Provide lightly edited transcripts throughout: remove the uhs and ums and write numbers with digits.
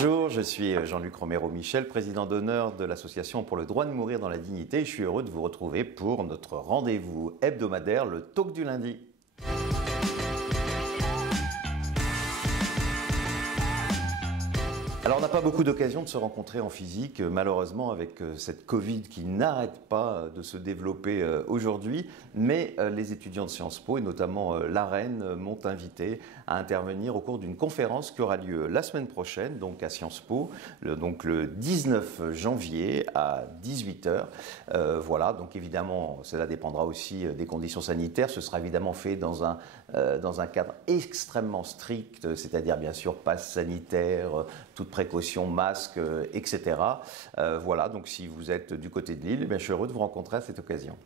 Bonjour, je suis Jean-Luc Romero-Michel, président d'honneur de l'Association pour le droit de mourir dans la dignité. Je suis heureux de vous retrouver pour notre rendez-vous hebdomadaire, le Talk du lundi. Alors on n'a pas beaucoup d'occasions de se rencontrer en physique, malheureusement avec cette Covid qui n'arrête pas de se développer aujourd'hui, mais les étudiants de Sciences Po et notamment l'AREN m'ont invité à intervenir au cours d'une conférence qui aura lieu la semaine prochaine, donc à Sciences Po, donc le 19 janvier à 18h. Voilà, donc évidemment cela dépendra aussi des conditions sanitaires, ce sera évidemment fait dans un cadre extrêmement strict, c'est-à-dire bien sûr passe sanitaire, toute précautions, masques, etc. Voilà, donc si vous êtes du côté de Lille, je suis heureux de vous rencontrer à cette occasion.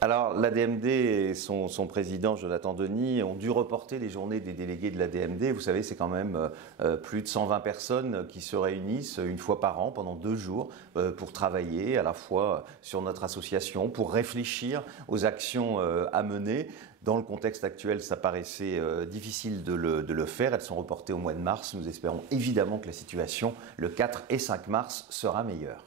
Alors l'ADMD et son président Jonathan Denis ont dû reporter les journées des délégués de l'ADMD. Vous savez, c'est quand même plus de 120 personnes qui se réunissent une fois par an pendant 2 jours pour travailler à la fois sur notre association, pour réfléchir aux actions à mener. Dans le contexte actuel, ça paraissait difficile de le faire. Elles sont reportées au mois de mars. Nous espérons évidemment que la situation, le 4 et 5 mars, sera meilleure.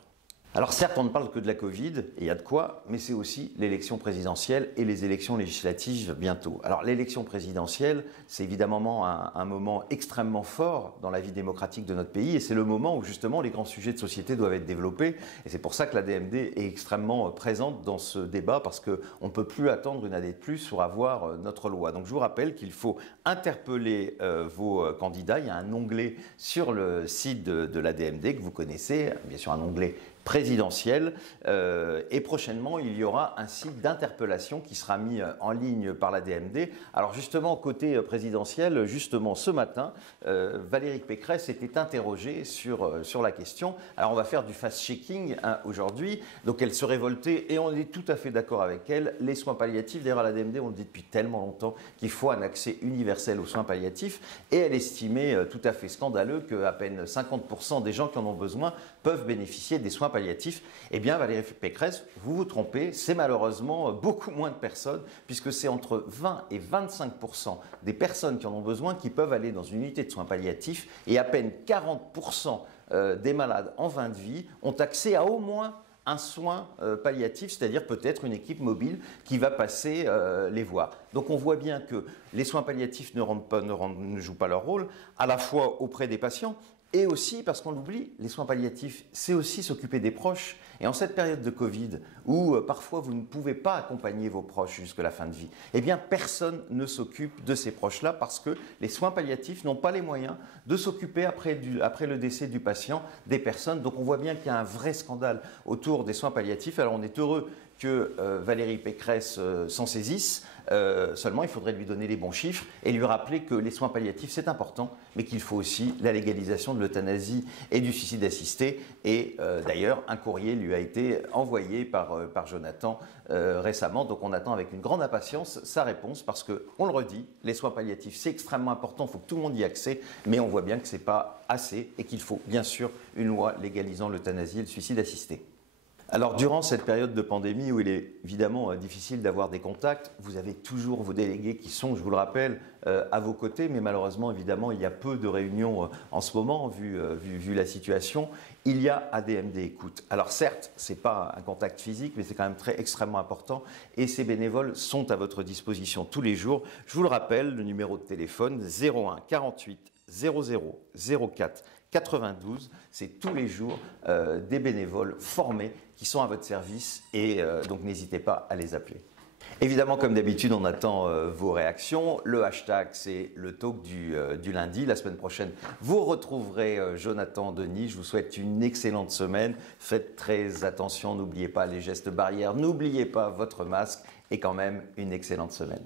Alors certes, on ne parle que de la Covid, et il y a de quoi, mais c'est aussi l'élection présidentielle et les élections législatives bientôt. Alors l'élection présidentielle, c'est évidemment un moment extrêmement fort dans la vie démocratique de notre pays, et c'est le moment où justement les grands sujets de société doivent être développés, et c'est pour ça que l'ADMD est extrêmement présente dans ce débat, parce qu'on ne peut plus attendre une année de plus pour avoir notre loi. Donc je vous rappelle qu'il faut interpeller vos candidats. Il y a un onglet sur le site de l'ADMD que vous connaissez, bien sûr un onglet présidentielle, et prochainement il y aura un site d'interpellation qui sera mis en ligne par l'ADMD. Alors justement côté présidentiel, justement ce matin, Valérie Pécresse était interrogée sur la question. Alors on va faire du fast-checking aujourd'hui, donc elle se révoltait et on est tout à fait d'accord avec elle. Les soins palliatifs, d'ailleurs à l'ADMD on le dit depuis tellement longtemps qu'il faut un accès universel aux soins palliatifs, et elle estimait tout à fait scandaleux qu'à peine 50% des gens qui en ont besoin peuvent bénéficier des soins palliatifs. Eh bien, Valérie Pécresse, vous vous trompez, c'est malheureusement beaucoup moins de personnes, puisque c'est entre 20 et 25% des personnes qui en ont besoin qui peuvent aller dans une unité de soins palliatifs, et à peine 40% des malades en fin de vie ont accès à au moins un soin palliatif, c'est-à-dire peut-être une équipe mobile qui va passer les voir. Donc on voit bien que les soins palliatifs ne jouent pas leur rôle, à la fois auprès des patients, et aussi, parce qu'on l'oublie, les soins palliatifs, c'est aussi s'occuper des proches. Et en cette période de Covid, où parfois vous ne pouvez pas accompagner vos proches jusqu'à la fin de vie, eh bien personne ne s'occupe de ces proches-là, parce que les soins palliatifs n'ont pas les moyens de s'occuper après le décès du patient des personnes. Donc on voit bien qu'il y a un vrai scandale autour des soins palliatifs. Alors on est heureux que Valérie Pécresse s'en saisisse, seulement il faudrait lui donner les bons chiffres et lui rappeler que les soins palliatifs c'est important, mais qu'il faut aussi la légalisation de l'euthanasie et du suicide assisté. Et d'ailleurs un courrier lui a été envoyé par Jonathan récemment, donc on attend avec une grande impatience sa réponse, parce que, on le redit, les soins palliatifs c'est extrêmement important, il faut que tout le monde y ait accès, mais on voit bien que c'est pas assez et qu'il faut bien sûr une loi légalisant l'euthanasie et le suicide assisté. Alors durant cette période de pandémie où il est évidemment difficile d'avoir des contacts, vous avez toujours vos délégués qui sont, je vous le rappelle, à vos côtés, mais malheureusement évidemment il y a peu de réunions en ce moment vu la situation. Il y a ADMD Écoute. Alors certes, c'est pas un contact physique, mais c'est quand même extrêmement important, et ces bénévoles sont à votre disposition tous les jours. Je vous le rappelle, le numéro de téléphone 01 48 00 04 92, c'est tous les jours des bénévoles formés qui sont à votre service, et donc n'hésitez pas à les appeler. Évidemment, comme d'habitude, on attend vos réactions. Le hashtag, c'est le talk du lundi. La semaine prochaine, vous retrouverez Jonathan Denis. Je vous souhaite une excellente semaine. Faites très attention, n'oubliez pas les gestes barrières, n'oubliez pas votre masque, et quand même une excellente semaine.